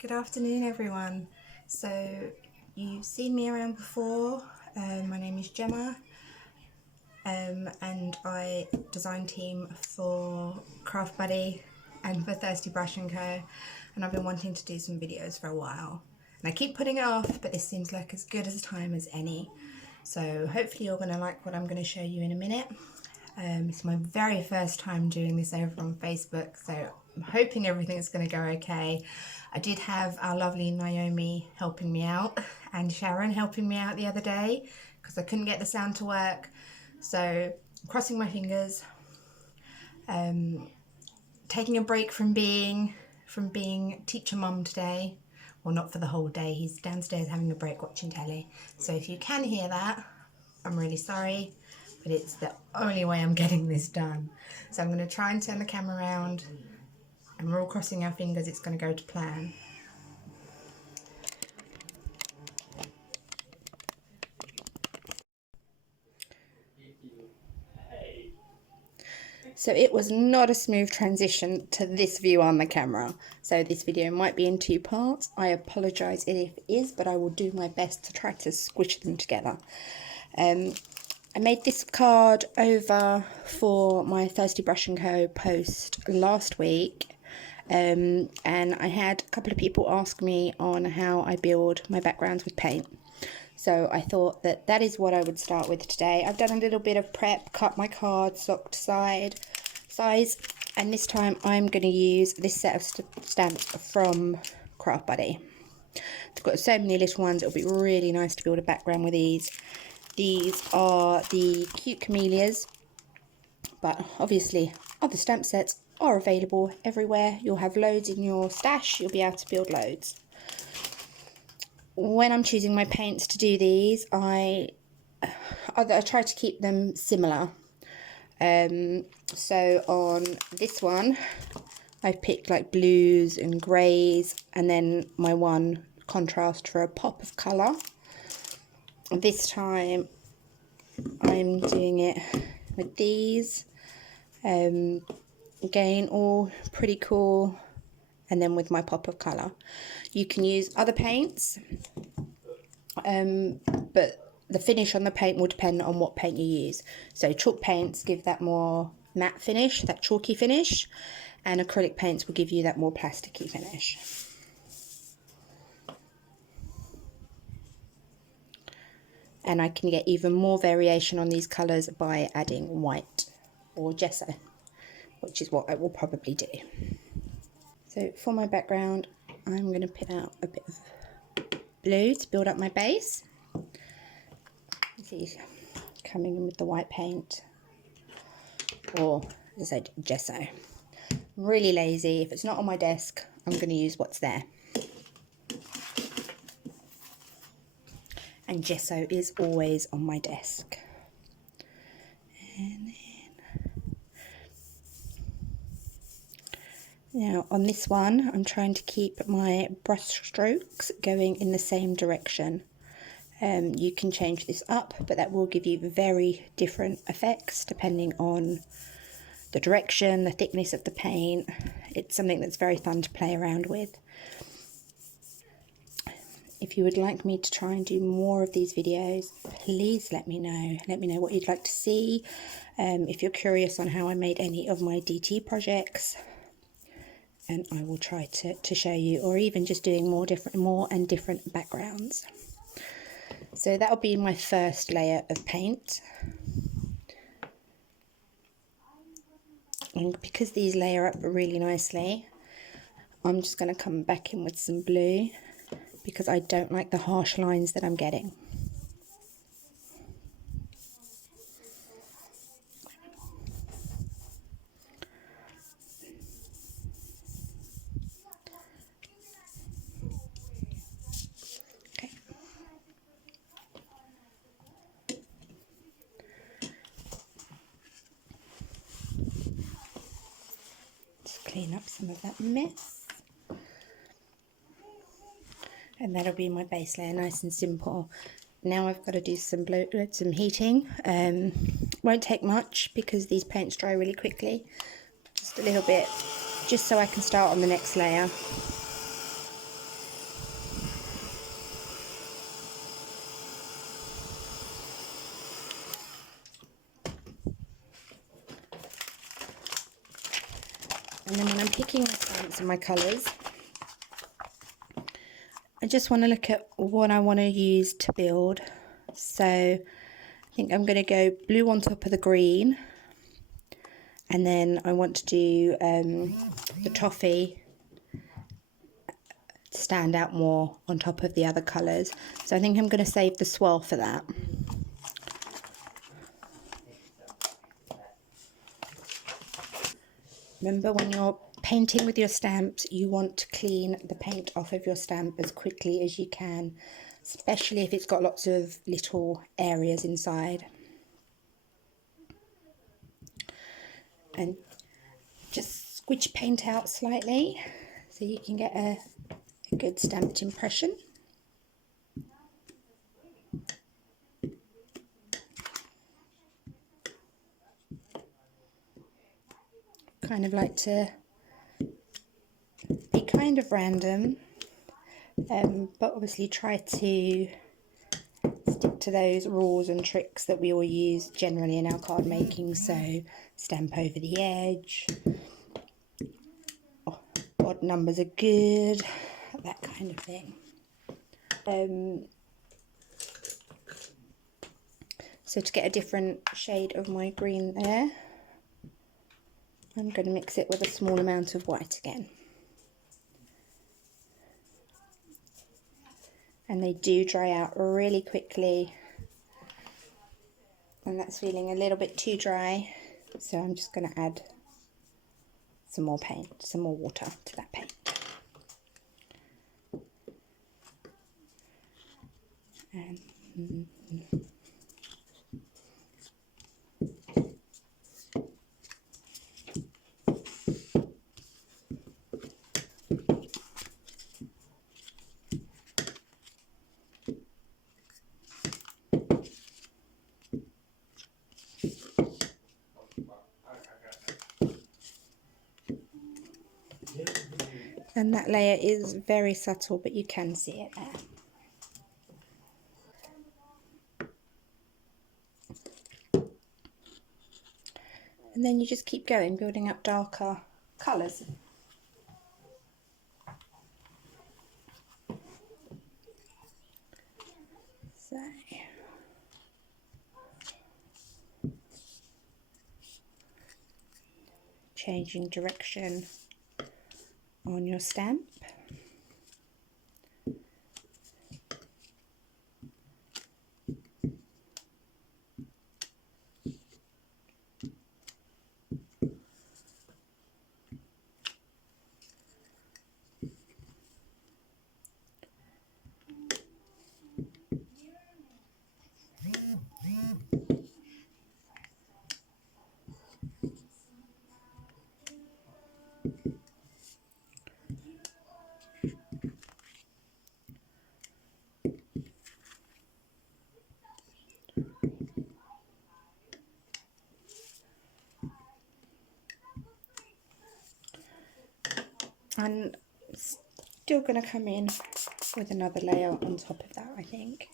Good afternoon, everyone. So you've seen me around before. My name is Gemma, and I design team for Craft Buddy and for Thirsty Brush & Co. And I've been wanting to do some videos for a while. And I keep putting it off, but this seems like as good a time as any. So hopefully you're going to like what I'm going to show you in a minute. It's my very first time doing this over on Facebook, so I'm hoping everything's going to go okay. I did have our lovely Naomi helping me out and Sharon helping me out the other day because I couldn't get the sound to work. So I'm crossing my fingers, taking a break from being teacher mum today. Well, not for the whole day. He's downstairs having a break watching telly. So if you can hear that, I'm really sorry, but it's the only way I'm getting this done. So I'm going to try and turn the camera around, and we're all crossing our fingers it's going to go to plan. So it was not a smooth transition to this view on the camera. So this video might be in two parts. I apologise if it is, but I will do my best to try to squish them together. I made this card over for my Thirsty Brush & Co post last week, and I had a couple of people ask me on how I build my backgrounds with paint. So I thought that is what I would start with today. I've done a little bit of prep, cut my card, socked size, and this time I'm going to use this set of stamps from Craft Buddy. They've got so many little ones, it'll be really nice to build a background with these. These are the Cute Camellias, but obviously other stamp sets are available everywhere. You'll have loads in your stash, you'll be able to build loads. When I'm choosing my paints to do these, I try to keep them similar. So on this one, I've picked like blues and greys, and then my one contrast for a pop of colour. This time I'm doing it with these, again all pretty cool, and then with my pop of colour. You can use other paints, but the finish on the paint will depend on what paint you use. So chalk paints give that more matte finish, that chalky finish, and acrylic paints will give you that more plasticky finish. And I can get even more variation on these colours by adding white or gesso, which is what I will probably do. So for my background, I'm going to pick out a bit of blue to build up my base. See, coming in with the white paint, or as I said, gesso. I'm really lazy. If it's not on my desk, I'm going to use what's there. And gesso is always on my desk. And then, now on this one, I'm trying to keep my brush strokes going in the same direction. You can change this up, but that will give you very different effects depending on the direction, the thickness of the paint. It's something that's very fun to play around with. If you would like me to try and do more of these videos, please let me know. Let me know what you'd like to see. If you're curious on how I made any of my DT projects, and I will try to show you, or even just doing more and different backgrounds. So that'll be my first layer of paint. And because these layer up really nicely, I'm just going to come back in with some blue, because I don't like the harsh lines that I'm getting. Okay. Just clean up some of that mess. And that'll be my base layer, nice and simple. Now I've got to do some heating. Won't take much because these paints dry really quickly. Just a little bit, just so I can start on the next layer. picking my stamps and my colours, I just want to look at what I want to use to build. So I think I'm going to go blue on top of the green, and then I want to do the toffee stand out more on top of the other colours. So I think I'm going to save the swirl for that. Remember, when you're painting with your stamps, you want to clean the paint off of your stamp as quickly as you can, especially if it's got lots of little areas inside. And just squidge paint out slightly so you can get a good stamped impression. Kind of like to be kind of random, but obviously try to stick to those rules and tricks that we all use generally in our card making. So stamp over the edge, odd numbers are good, that kind of thing. So to get a different shade of my green there, I'm going to mix it with a small amount of white again. And they do dry out really quickly, and that's feeling a little bit too dry, so I'm just going to add some more paint, some more water to that paint. And that layer is very subtle, but you can see it there. And then you just keep going, building up darker colours. So changing direction on your stamp. And still going to come in with another layer on top of that, I think.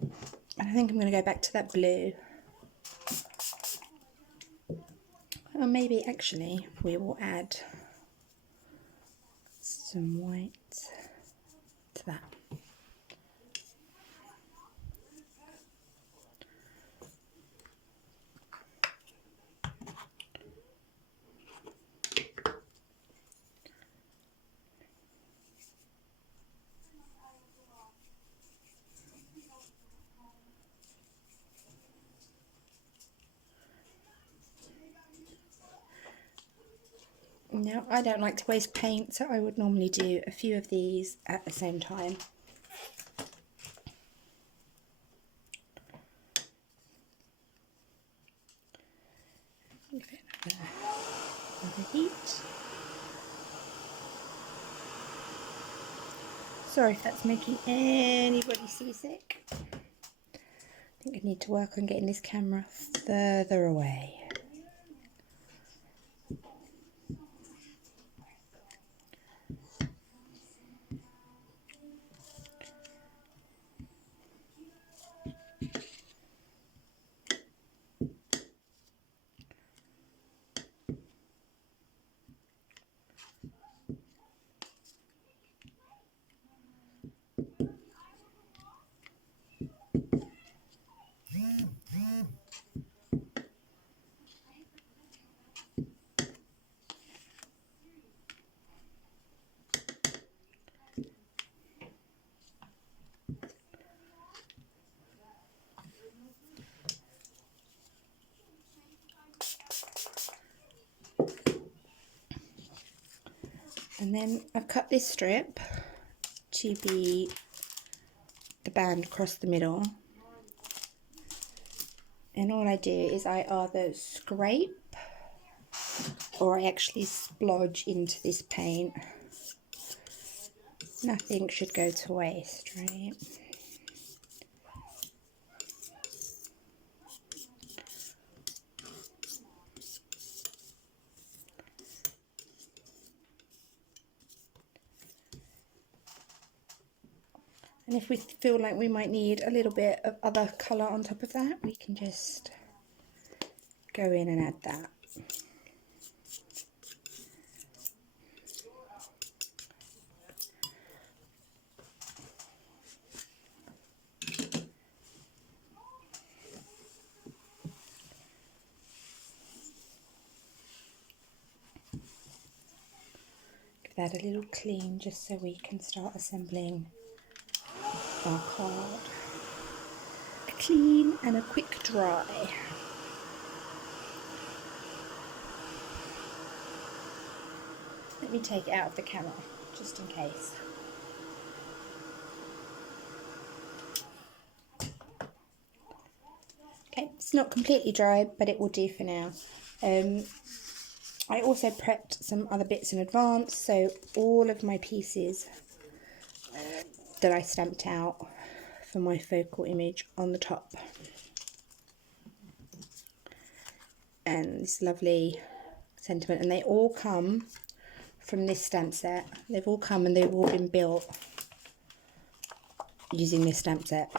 And I think I'm going to go back to that blue. Or maybe actually we will add some white to that. Now, I don't like to waste paint, so I would normally do a few of these at the same time. Give it another heat. Sorry if that's making anybody seasick. I think I need to work on getting this camera further away. And then I've cut this strip to be the band across the middle. And all I do is I either scrape or I actually splodge into this paint. Nothing should go to waste, right? And if we feel like we might need a little bit of other colour on top of that, we can just go in and add that. Give that a little clean just so we can start assembling our card. A clean and a quick dry. Let me take it out of the camera just in case. Okay, it's not completely dry, but it will do for now. I also prepped some other bits in advance, so all of my pieces that I stamped out for my focal image on the top. And this lovely sentiment, and they all come from this stamp set. They've all come and they've all been built using this stamp set.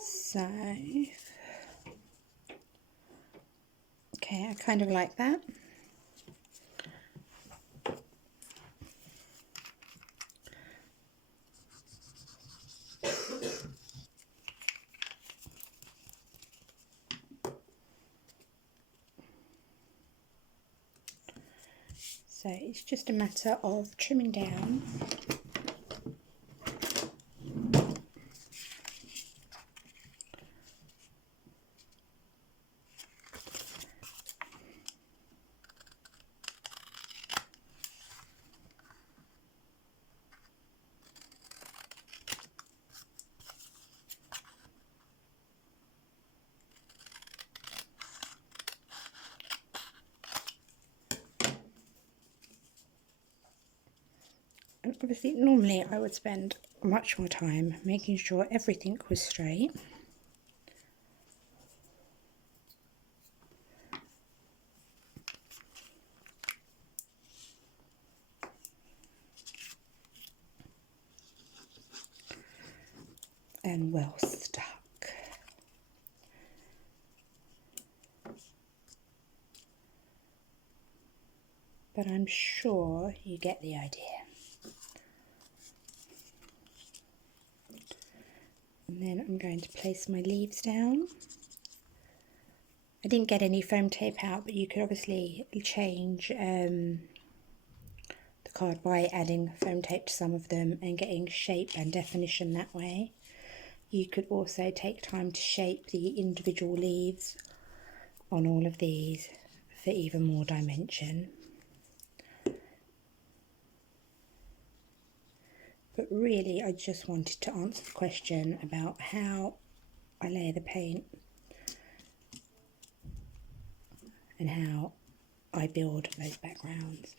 So, okay, I kind of like that. So it's just a matter of trimming down. And obviously, normally I would spend much more time making sure everything was straight. And well stuck. But I'm sure you get the idea. And then I'm going to place my leaves down. I didn't get any foam tape out, but you could obviously change the card by adding foam tape to some of them and getting shape and definition that way. You could also take time to shape the individual leaves on all of these for even more dimension. But really, I just wanted to answer the question about how I layer the paint and how I build those backgrounds.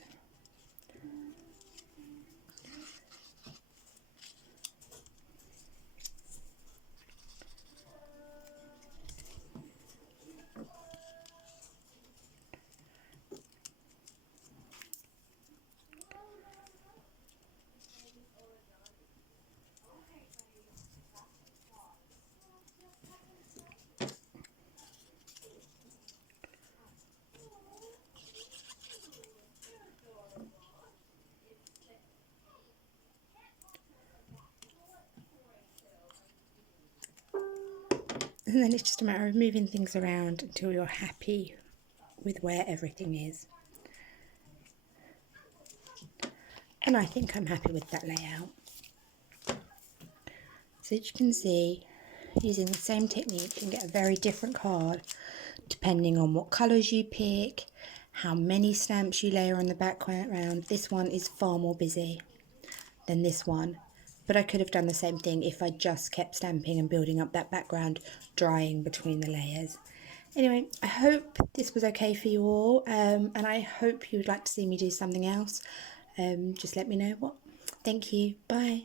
And then it's just a matter of moving things around until you're happy with where everything is. And I think I'm happy with that layout. So as you can see, using the same technique and get a very different card depending on what colours you pick, how many stamps you layer on the background. This one is far more busy than this one, but I could have done the same thing if I just kept stamping and building up that background, drying between the layers. Anyway, I hope this was okay for you all, and I hope you would like to see me do something else. Just let me know what. Thank you. Bye.